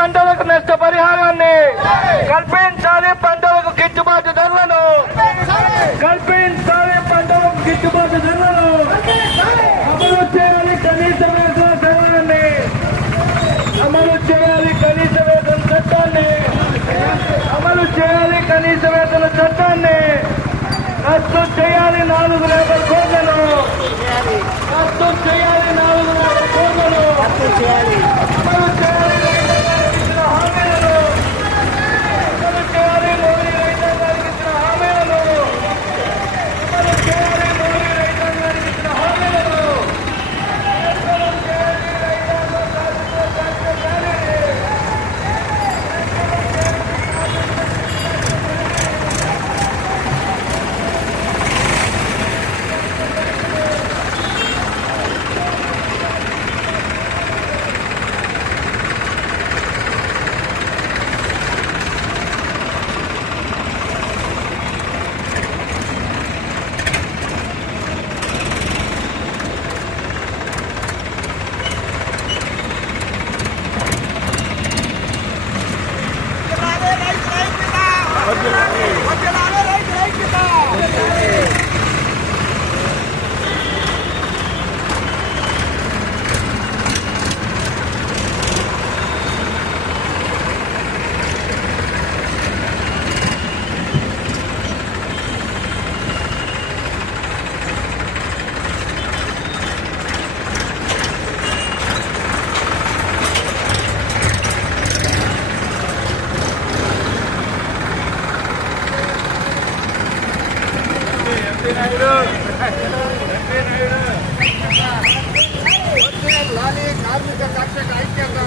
పంటలకు నష్టపరిహారాన్ని కల్పించాలి పంటలకు గిట్టుబాటు ధరలను. కల్పించాలి పంటలకు గిట్టుబాటు ధరలను. అమలు చేయాలి కనీస వేతన ధరలని అమలు చేయాలి కనీస వేతన చట్టాన్ని. అమలు చేయాలి కనీస వేతన చట్టాన్ని. రద్దు చేయాలి నాలుగు లేబర్ కోడ్లను రద్దు చేయాలి నాలుగు లేబర్ కోడ్లను రైతు రైతు కార్మిక కర్షక ఐక్యత